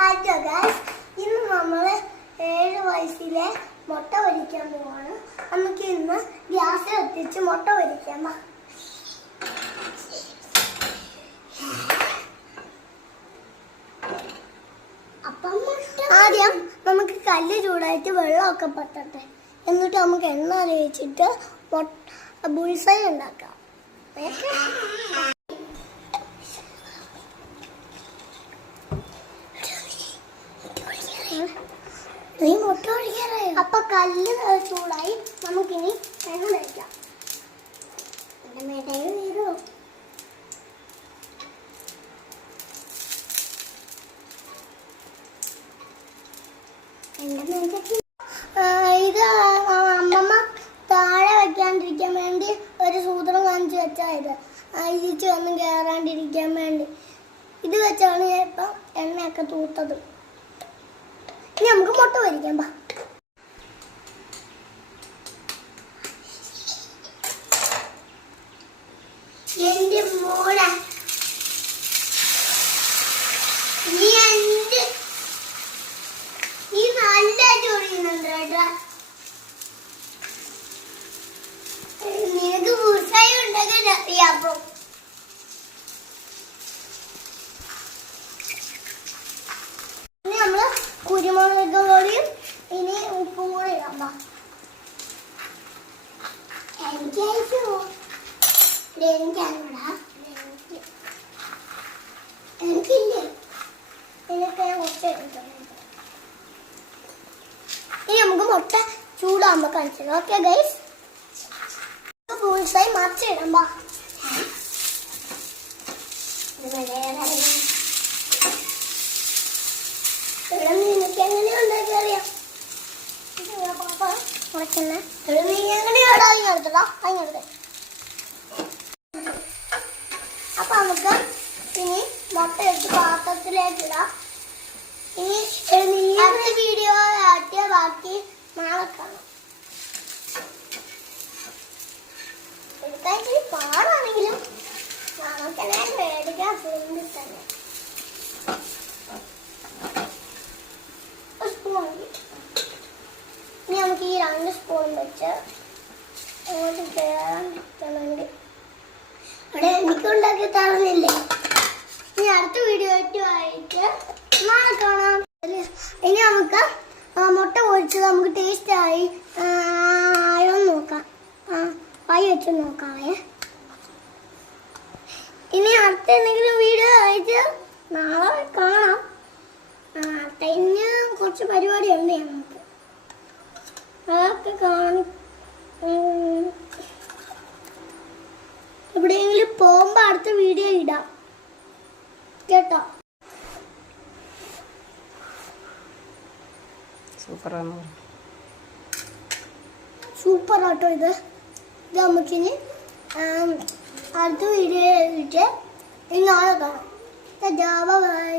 Hello guys, ഇന്ന് നമ്മൾ 7 വയസ്സിലെ മുട്ട പൊരിക്കാൻ പോവാണ്. നമുക്ക് ഇന്ന് ഗ്യാസിൽ എത്തിച്ച് മുട്ട പൊരിക്കാം. ആദ്യം നമുക്ക് കല്ല് ചൂടായിട്ട് വെള്ളമൊക്കെ പറ്റട്ടെ, എന്നിട്ട് നമുക്ക് എണ്ണ തേച്ചിട്ട് ബുൾസൈ ഉണ്ടാക്കാം. അപ്പൊ കല്ല് ചൂടായി, നമുക്കിനി എണ്ണ തേക്കാം. ഇത് അമ്മമ്മ താഴെ വെക്കാണ്ടിരിക്കാൻ വേണ്ടി ഒരു സൂത്രം കാണിച്ചു വെച്ചായത്, ഇരിച്ച് ഒന്നും കയറാണ്ടിരിക്കാൻ വേണ്ടി. ഇത് വെച്ചാണ് ഞാൻ ഇപ്പം എണ്ണയൊക്കെ തൂത്തത്. ഇനി നമുക്ക് മുട്ട പൊരിക്കാം. എന്റെ മോളെ നീ നല്ല ചൊറിയുന്നുണ്ട് കേട്ടോ. നിനക്ക് ബുൾസൈ ഉണ്ടാക്കാൻ അറിയാം. അപ്പൊ ഇനി നമ്മള് കുരുമുളക് പൊടിയും ഇനി ഉപ്പും കൂടി ഇടാം. എനിക്കില്ലേ, ഇതിനൊക്കെ ഞാൻ മുട്ട എടുക്കണം. ഇനി നമുക്ക് മുട്ട ചൂടാകുമ്പോ കാണിച്ചത്. ഓക്കെ ഗൈസ്, ബുൾസൈ മറിച്ചിടാം. നിനക്ക് എങ്ങനെ ഉണ്ടാക്കി അറിയാം? നീ എങ്ങനെയാടാ അതിനടുത്തടാ അതിനടുത്ത്. അപ്പൊ നമുക്ക് ഇനി മുട്ട എടുത്ത് പാത്രത്തിലേക്ക് ഇടാം. ഇനി വീഡിയോ ആക്കിയ ബാക്കി നാളെ കാണാം. എടുക്കാൻ പാടാണെങ്കിലും നമുക്കെന്നെ മേടിക്കാൻ ഫ്രണ്ടിൽ തന്നെ. ഇനി നമുക്ക് ഈ 2 സ്പൂൺ വെച്ച് അങ്ങോട്ട് കയറാൻ പറ്റണമെങ്കിൽ അവിടെ എനിക്കുണ്ടാക്കി തരുന്നില്ലേ. ഇനി അടുത്ത വീഡിയോ ആയിട്ട് നാളെ കാണാം. ഇനി നമുക്ക് മുട്ട പൊരിച്ചത് നമുക്ക് ടേസ്റ്റ് ആയോ നോക്കാം. വായി വെച്ച് നോക്കാമേ. ഇനി അടുത്ത എന്തെങ്കിലും വീഡിയോ ആയിട്ട് നാളെ കാണാം. കഴിഞ്ഞ കുറച്ച് പരിപാടി ഉണ്ട് നമുക്ക്, അതൊക്കെ കാണും. എവിടെയെങ്കിലും പോകുമ്പോ അടുത്ത വീഡിയോ ഇടാം കേട്ടോ. സൂപ്പർ ആട്ടോ ഇത്. നമുക്കിനി അടുത്ത വീഡിയോ ഇട്ട് നാളെ കാണാം. ബൈ.